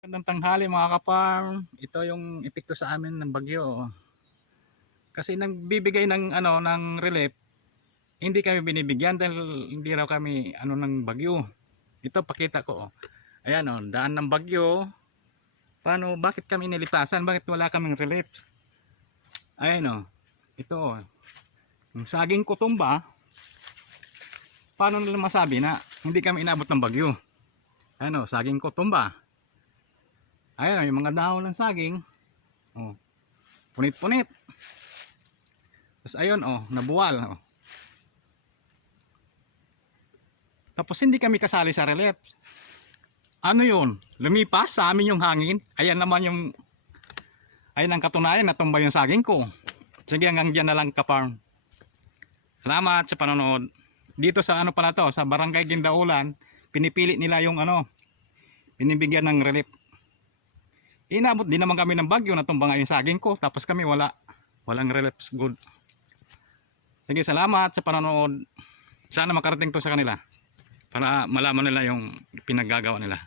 Magandang tanghali mga ka-farm. Ito yung epekto sa amin ng bagyo. Kasi nagbibigay ng ng relief, hindi kami binibigyan dahil hindi raw kami ng bagyo. Ito pakita ko. Ayan daan ng bagyo. Bakit kami nilipasan? Bakit wala kaming relief? Ayan ito yung saging ko tumba. Paano nila masabi na hindi kami inabot ng bagyo? Ayan saging ko tumba. Ayan yung mga dahon ng saging. Punit-punit. Tapos ayun nabuwal. Tapos hindi kami kasali sa relief. Ano yun? Lumipas sa amin yung hangin. Ayan ang katunayan na tumba yung saging ko. Sige, hanggang dyan na lang ka-farm. Salamat sa panonood. Dito sa pala to, sa Barangay Gindaulan, pinipili nila yung binibigyan ng relief. Inabot din naman kami ng bagyo na tumba nga yung saging ko. Tapos kami walang relief. Good. Sige, salamat sa panonood. Sana makarating to sa kanila para malaman nila yung pinaggagawa nila.